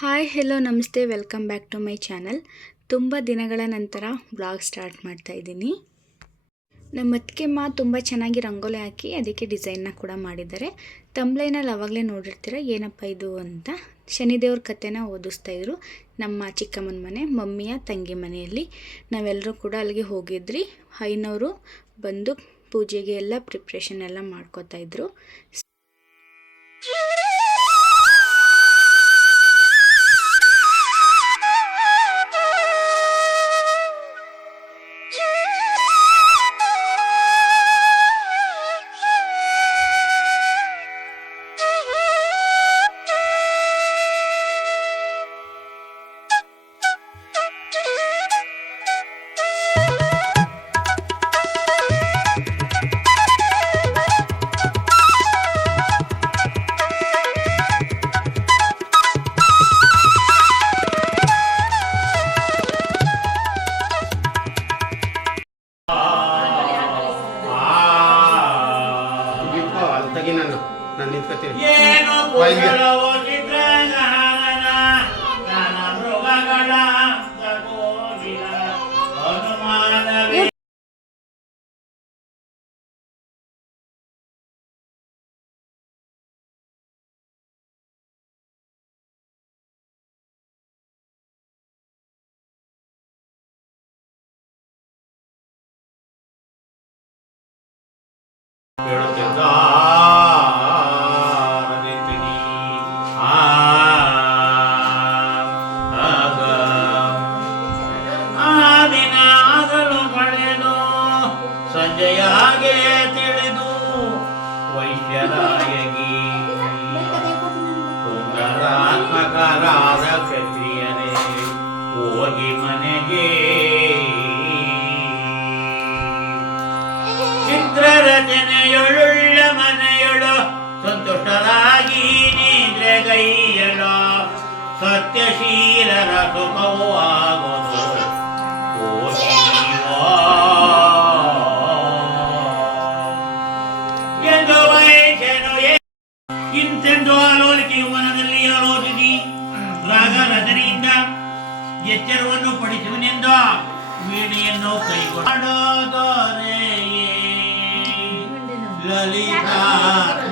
Hi hello ನಮಸ್ತೆ welcome back to my channel ತುಂಬ ದಿನಗಳ ನಂತರ ಬ್ಲಾಗ್ ಸ್ಟಾರ್ಟ್ ಮಾಡ್ತಾ ಇದ್ದೀನಿ. ನಮ್ಮ ಅತ್ತಿಗೆಮ್ಮ ತುಂಬ ಚೆನ್ನಾಗಿ ರಂಗೋಲಿ ಹಾಕಿ ಅದಕ್ಕೆ ಡಿಸೈನ್ನ ಕೂಡ ಮಾಡಿದ್ದಾರೆ. ತಂಬ್ಲೈನಲ್ಲಿ ಅವಾಗಲೇ ನೋಡಿರ್ತೀರ, ಏನಪ್ಪ ಇದು ಅಂತ. ಶನಿದೇವ್ರ ಕಥೆನ ಓದಿಸ್ತಾ ಇದ್ರು ನಮ್ಮ ಚಿಕ್ಕಮ್ಮನ ಮನೆ, ಮಮ್ಮಿಯ ತಂಗಿ ಮನೆಯಲ್ಲಿ. ನಾವೆಲ್ಲರೂ ಕೂಡ ಅಲ್ಲಿಗೆ ಹೋಗಿದ್ರಿ. ಹೈನವರು ಬಂದು ಪೂಜೆಗೆ ಎಲ್ಲ ಪ್ರಿಪ್ರೇಷನ್ ಎಲ್ಲ ಮಾಡ್ಕೋತಾ ಇದ್ರು. ಸಂಜೆಯಾಗೆ ತಿಳಿದು ವೈಶ್ಯರಾಯಗಿ ಸುಂದರಾತ್ಮಕರಾದ ಸತ್ಯಶೀಲರ ಸುಖವೂ ಆಗುವುದು. ಎಂದು ಎ- ಇಂತೆಂದು ಆಲೋಲಿಕೆಯು ಮನದಲ್ಲಿ ಆಲೋಚಿಸಿ ರಾಗ ರಜನಿಯಿಂದ ಎಚ್ಚರವನ್ನು ಪಡಿಸುವನೆಂದ ವೀಣೆಯನ್ನು ಕೈಗೊಳ್ಳೋದೊರೆಯೇ ಲಲಿತಾತ್ಮ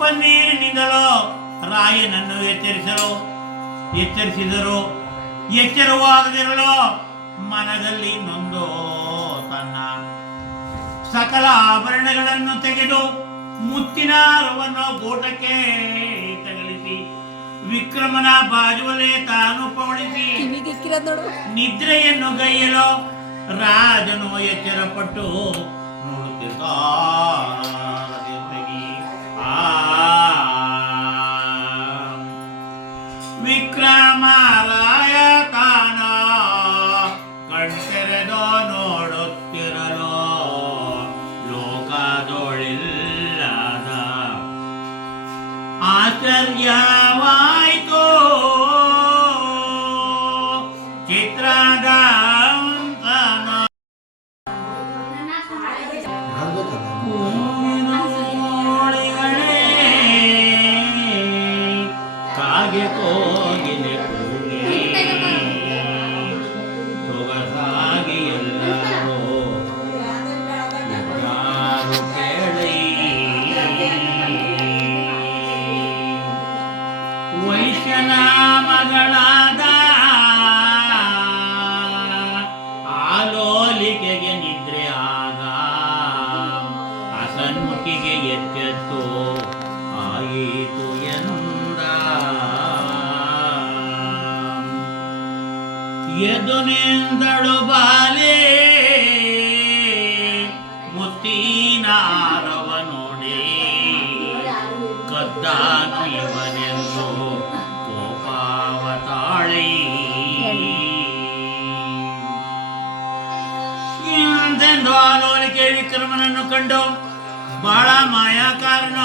ಪನ್ನೀರಿನಿಂದಲೋ ರಾಯನನ್ನು ಎಚ್ಚರಿಸಲು ಎಚ್ಚರಿಸಿದರು. ಎಚ್ಚರವಾಗದಿರಲು ಮನದಲ್ಲಿ ನೊಂದು ತನ್ನ ಸಕಲ ಆಭರಣಗಳನ್ನು ತೆಗೆದು ಮುತ್ತಿನ ರವನ್ನು ಗೋಟಕ್ಕೆ ತಗಲಿಸಿ ವಿಕ್ರಮನ ಬಾಜುವಲೇ ತಾನು ಪೌಳಿಸಿ ನಿದ್ರೆಯನ್ನು ಗೈಯಲು ರಾಜನು ಎಚ್ಚರಪಟ್ಟು ನೋಡುತ್ತಿದ್ದ. ವೈಶ್ಯನ ಮಗಳಾದ ಆಲೋಲಿಕೆಗೆ ನಿದ್ರೆ ಆಗ ಅಸನ್ಮುಖಿಗೆ ಎತ್ತೆತ್ತು ಆಯಿತು ಎಂದ. ಎದು ನಿಂದಳು ಬಾಲೆ ಎಂದೆಂದು ಆಲೋಲಿಕೆ ವಿಕ್ರಮನನ್ನು ಕಂಡು ಬಹಳ ಮಾಯಾಕಾರನು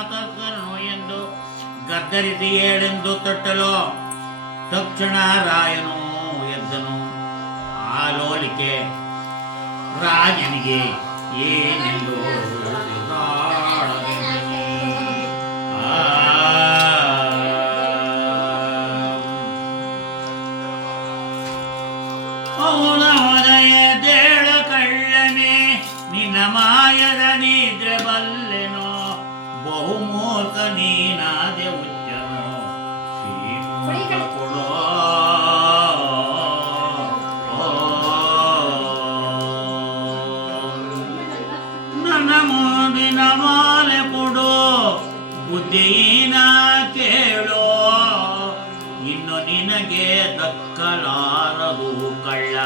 ಆತನು ಎಂದು ಗದ್ದರಿಸಿ ಏಳೆಂದು ತಟ್ಟಲು, ತಕ್ಷಣ ರಾಯನು ಎದ್ದನು. ಆಲೋಲಿಕೆ ರಾಜನಿಗೆ ಏನೆಂದು ಬಹುಮೂರ್ಖ ನೀನಾದೆ ಉಚ್ಚನು ಶ್ರೀಮೂರ್ಖ ಕೊಡೋ. ನನ್ನ ಮುಂದಿನ ಮಾಲೆ ಕೊಡು ಬುದ್ಧಿನ ಕೇಳೋ. ಇನ್ನು ನಿನಗೆ ದಕ್ಕಲಾರದು ಕಳ್ಳ.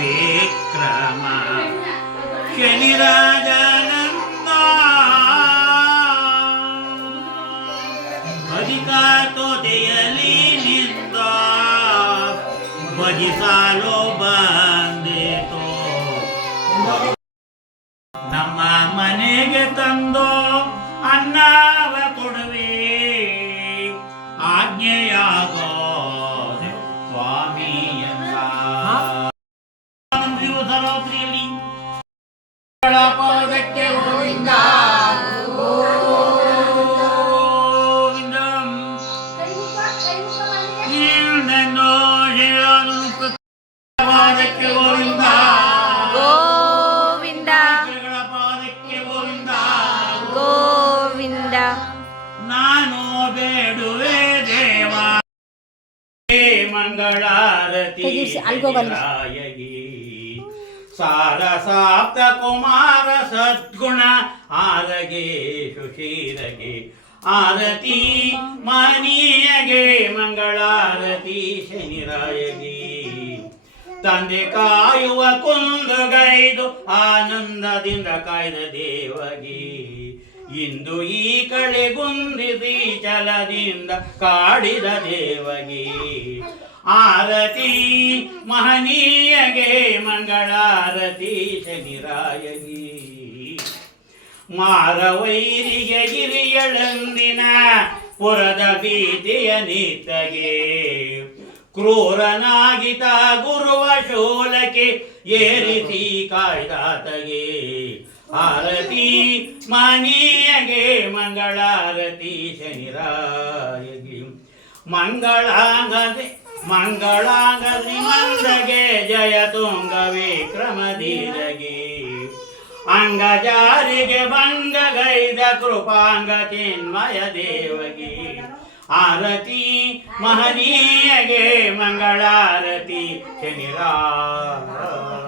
ವಿಕ್ರಮ ಶನಿರಾಜನಂದ ಅಧಿಕಾರ ತೋದೆಯಲಿ ನಿಂತ. ಭಜಿಸಲು ಬಂದಿತು ಸರೋತ್ರಿಯಲ್ಲಿ ಪಾದಕ್ಕೆ ಗೋವಿಂದ ಗೋವಿಂದಂ. ಹಿಂದೆಂದೋ ಹೇಳಲು ಪಾದಕ್ಕೆ ಗೋವಿಂದ ಗೋವಿಂದ ಗಳ ಪಾದಕ್ಕೆ ಗೋವಿಂದ ಗೋವಿಂದ ನಾನು ಬೇಡುವೆ ದೇವ ಹೇ ಮಂಗಳಾರತಿ ತೆಗಿಸಿ, ಅಲ್ಗೋಗಲ್ಲ. ರಾಯಗಿ. ಸಾರ ಸಾಪ್ತ ಕುಮಾರ ಸದ್ಗುಣ ಆರಗೆ ಶುಶೀರಗೆ ಆರತಿ ಮನಿಯಗೆ, ಮಂಗಳಾರತಿ ಶನಿರಾಯಗಿ ತಂದೆ ಕಾಯುವ ಕುಂದುಗೈದು ಆನಂದದಿಂದ ಕಾಯ್ದ ದೇವಗಿ ಇಂದು ಈ ಕಳೆ ಗುಂದಿಸಿ ಚಲದಿಂದ ಕಾಡಿದ ದೇವಗಿ. ಆರತಿ ಮಹನೀಯಗೆ, ಮಂಗಳಾರತಿ ಶನಿರಾಯಗಿ. ಮಾರವೈರಿಗೆ ಗಿರಿಯಳಂದಿನ ಪುರದ ಭೀತಿಯ ನೀತಗೆ ಕ್ರೂರನಾಗಿತ ಗುರುವ ಶೋಲಕ್ಕೆ ಏರಿಸಿ ಕಾಯ್ದಾತಗೆ. ಆರತಿ ಮನಿಯಗೆ ಮಂಗಳಾರತಿ ಶನಿರಾಯಗಿ ಮಂಗಳಾಂಗದೆ ಮಂಗಳಾಂಗದಿ ಮಂದಗೆ ಜಯ ತುಂಗ ವಿಕ್ರಮದೀರಗಿ ಅಂಗಜಾರಿಗೆ ಭಂಗಗೈದ ಕೃಪಾಂಗ ಚಿನ್ಮಯ ದೇವಗಿ ಆರತಿ ಮಹನೀಯಗೆ ಮಂಗಳಾರತಿ ಶನಿರಾಯಗಿ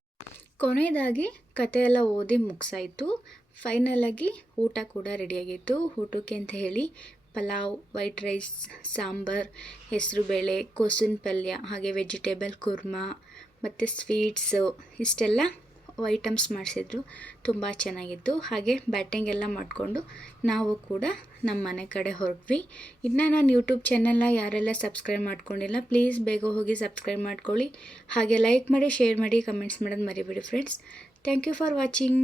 ಕೊನೆಯದಾಗಿ ಕತೆ ಎಲ್ಲ ಓದಿ ಮುಗಿಸಾಯಿತು. ಫೈನಲಾಗಿ ಊಟ ಕೂಡ ರೆಡಿಯಾಗಿತ್ತು ಊಟಕ್ಕೆ ಅಂತ ಹೇಳಿ ಪಲಾವ್ ವೈಟ್ ರೈಸ್ ಸಾಂಬಾರ್ ಹೆಸರುಬೇಳೆ ಕೋಸಿನ ಪಲ್ಯ, ಹಾಗೆ ವೆಜಿಟೇಬಲ್ ಕುರ್ಮಾ, ಮತ್ತು ಸ್ವೀಟ್ಸು ಇಷ್ಟೆಲ್ಲ ಐಟಮ್ಸ್ ಮಾಡಿಸಿದ್ರು. ತುಂಬ ಚೆನ್ನಾಗಿತ್ತು. ಹಾಗೆ ಬ್ಯಾಟಿಂಗ್ ಎಲ್ಲ ಮಾಡಿಕೊಂಡು ನಾವು ಕೂಡ ನಮ್ಮ ಮನೆ ಕಡೆ ಹೊರಟ್ವಿ. ಇನ್ನು ನಾನು ಯೂಟ್ಯೂಬ್ ಚಾನಲ್ನ ಯಾರೆಲ್ಲ ಸಬ್ಸ್ಕ್ರೈಬ್ ಮಾಡ್ಕೊಂಡಿಲ್ಲ, ಪ್ಲೀಸ್ ಬೇಗ ಹೋಗಿ ಸಬ್ಸ್ಕ್ರೈಬ್ ಮಾಡ್ಕೊಳ್ಳಿ. ಹಾಗೆ ಲೈಕ್ ಮಾಡಿ, ಶೇರ್ ಮಾಡಿ, ಕಮೆಂಟ್ಸ್ ಮಾಡೋದು ಮರಿಬೇಡಿ friends. Thank you for watching.